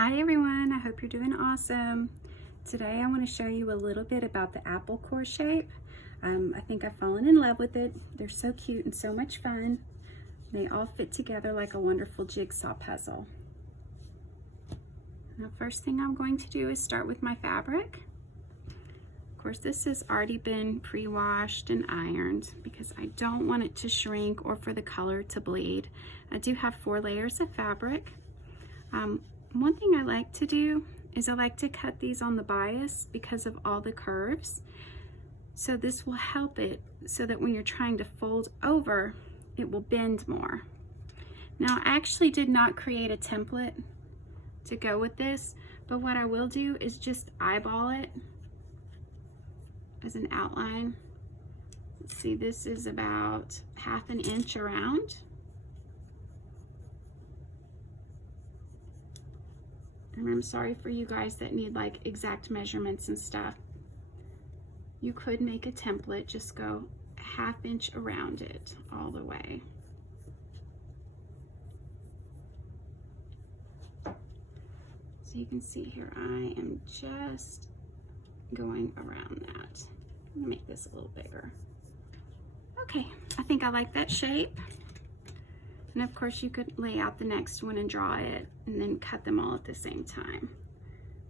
Hi everyone, I hope you're doing awesome. Today I want to show you a little bit about the apple core shape. I think I've fallen in love with it. They're so cute and so much fun. They all fit together like a wonderful jigsaw puzzle. Now, first thing I'm going to do is start with my fabric. Of course, this has already been pre-washed and ironed because I don't want it to shrink or for the color to bleed. I do have 4 layers of fabric. One thing I like to do is I like to cut these on the bias because of all the curves. So this will help it so that when you're trying to fold over, it will bend more. Now, I actually did not create a template to go with this, but what I will do is just eyeball it as an outline. Let's see, this is about 1/2 inch around. And I'm sorry for you guys that need like exact measurements and stuff. You could make a template, just go 1/2 inch around it all the way. So you can see here, I am just going around that. I'm gonna make this a little bigger. Okay, I think I like that shape. And of course you could lay out the next one and draw it and then cut them all at the same time.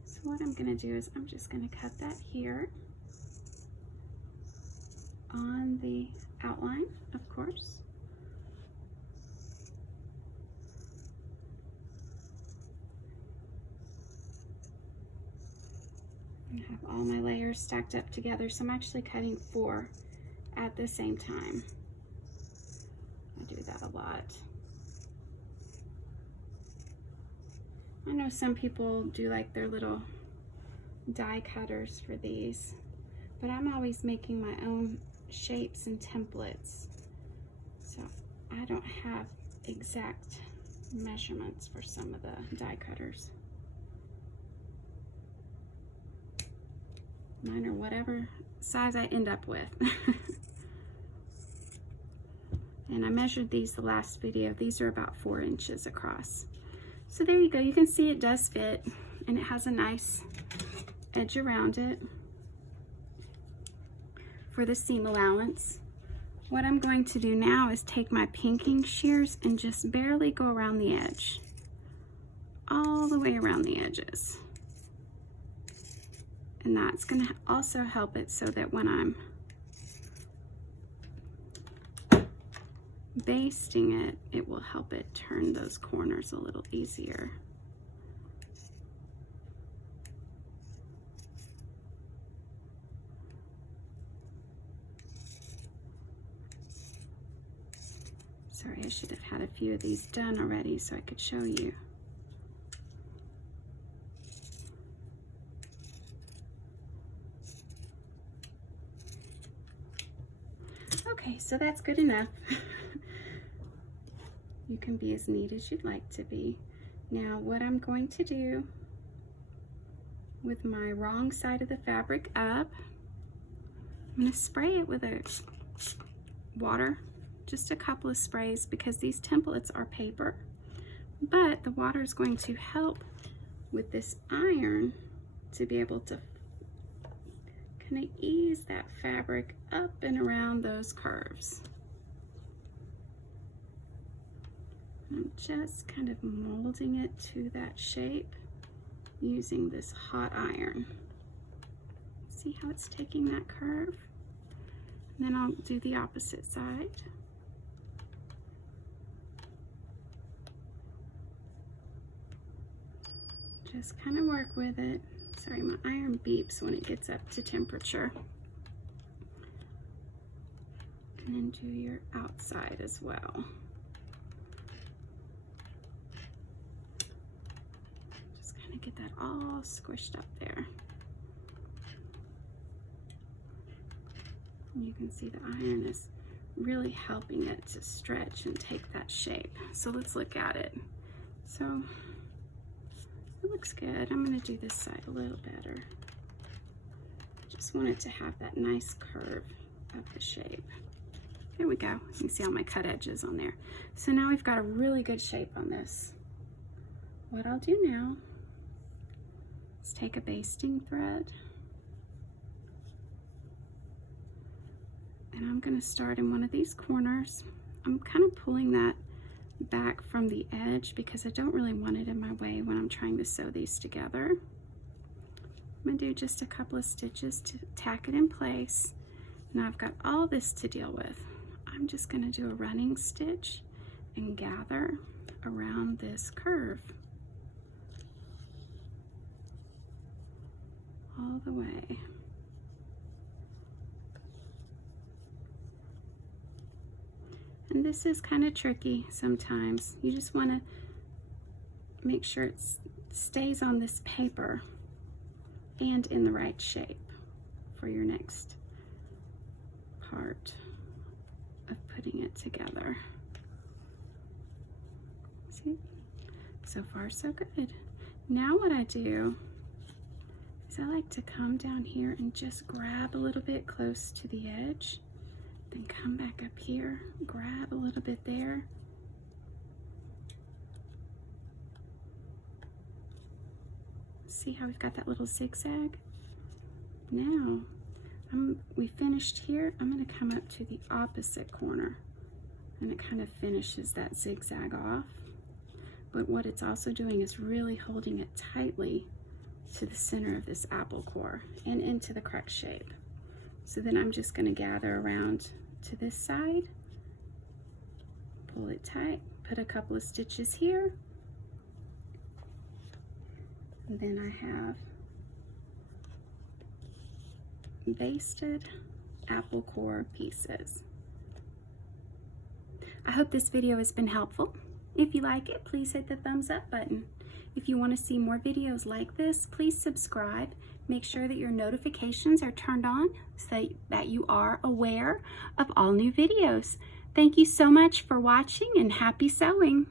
So what I'm gonna do is I'm just gonna cut that here on the outline, of course. I have all my layers stacked up together, so I'm actually cutting 4 at the same time. I do that a lot. I know some people do like their little die cutters for these, but I'm always making my own shapes and templates, so I don't have exact measurements for some of the die cutters. Mine are whatever size I end up with. And I measured these the last video. These are about 4 inches across. So there you go, you can see it does fit and it has a nice edge around it for the seam allowance. What I'm going to do now is take my pinking shears and just barely go around the edge, all the way around the edges. And that's going to also help it so that when I'm basting it, it will help it turn those corners a little easier. Sorry, I should have had a few of these done already so I could show you. Okay, so that's good enough. You can be as neat as you'd like to be. Now, what I'm going to do with my wrong side of the fabric up, I'm going to spray it with a water, just a couple of sprays, because these templates are paper, but the water is going to help with this iron to be able to kind of ease that fabric up and around those curves. I'm just kind of molding it to that shape using this hot iron. See how it's taking that curve? And then I'll do the opposite side. Just kind of work with it. Sorry, my iron beeps when it gets up to temperature. And then do your outside as well. Get that all squished up there. You can see the iron is really helping it to stretch and take that shape. So let's look at it. So it looks good. I'm going to do this side a little better. Just want it to have that nice curve of the shape. There we go. You can see all my cut edges on there. So now we've got a really good shape on this. What I'll do now Let's take a basting thread, and I'm going to start in one of these corners. I'm kind of pulling that back from the edge because I don't really want it in my way when I'm trying to sew these together. I'm going to do just a couple of stitches to tack it in place. Now I've got all this to deal with. I'm just going to do a running stitch and gather around this curve all the way. And this is kind of tricky sometimes. You just want to make sure it stays on this paper and in the right shape for your next part of putting it together. See? So far so good. Now what I do is I like to come down here and just grab a little bit close to the edge, then come back up here, grab a little bit there. See how we've got that little zigzag? Now, we finished here. I'm going to come up to the opposite corner, and it kind of finishes that zigzag off. But what it's also doing is really holding it tightly to the center of this apple core and into the correct shape. So then I'm just going to gather around to this side, pull it tight, put a couple of stitches here, and then I have basted apple core pieces. I hope this video has been helpful. If you like it, please hit the thumbs up button. If you want to see more videos like this, please subscribe. Make sure that your notifications are turned on so that you are aware of all new videos. Thank you so much for watching, and happy sewing!